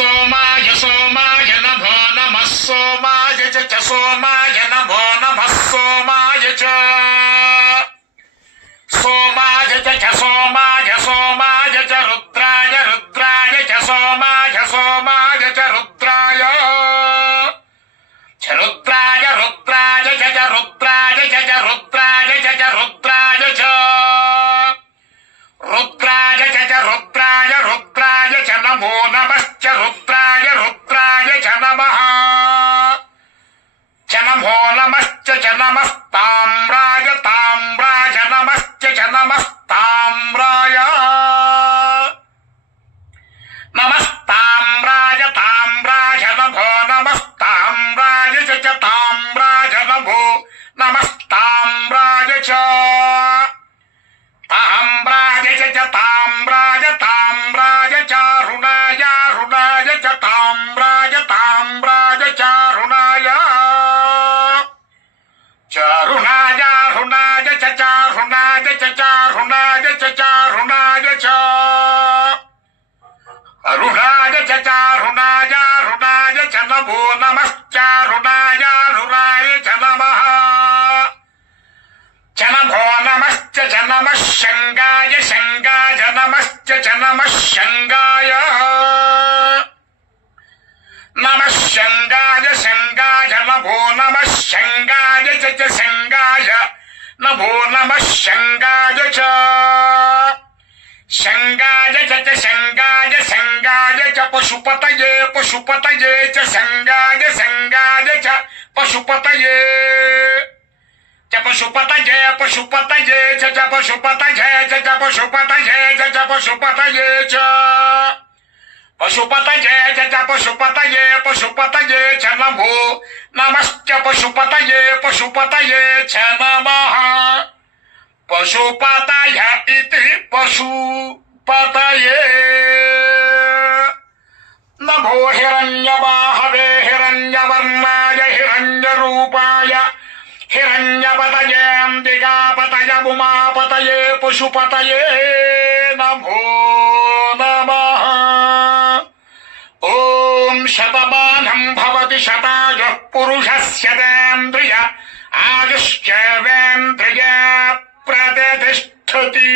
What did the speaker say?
सोमाय सोमाय नमो नमः सोमाय च सोमाय नमो नमः सोमाय च सोमाय च सोमाय सोमाय च रुद्राय रुद्राय च सोमाय सोमाय च रुद्राय रुद्राय रुद्राय च रुद्राय च रुद्राय च रुद्राय च रुद्राय च रुद्राय रुद्राय च नमो नमश्च रुद्राय रुद्राय च नमः च नमो नमश्च च नमस्ताम्राय ताम्राय नमश्च च नमस्ताम्राय नमस्ताम्राय ताम्राय नमो नमस्ताम्राय च ताम्राय नमो नमस्ताम्राय च ताम्राय च ताम्राय ताम्राय च रुणाय रुणाय च ताम्राय ताम्राय च रुणाय रुणाय रुणाय च रुणाय च रुणाय च रुणाय च रुणाय च रुणाय रुणाय च नमो नमश्च रुणाय रुणाय च नमः च नमो नमश्च च नमः शङ्गाय शङ्गाय नमश्च च नमः शङ्गाय नमः शङ्गाय शङ्गाय नमो नमः शङ्गाय च शङ्गाय नमो नमः शङ्गाय च शङ्गाय च शङ्गाय शङ्गाय च पशुपतये पशुपतये च शङ्गाय शङ्गाय च पशुपतये च पशुपतये पशुपतये च पशुपतये च पशुपतये च पशुपतये च पशुपतये च पशुपतये पशुपतये च नमो नमश्च पशुपतये पशुपतये च नमः पशुपतय इति पशुपतये नमो हिरण्यबाहवे हिरण्यवर्णाय हिरण्यरूपाय हिरण्यपतयेऽम्बिकापतय उमापतये पशुपतये नमो नमः ॐ शतमानं भवति शतायुः पुरुषस्यतेन्द्रिय आयुष्येवेन्द्रिये प्रतिष्ठति।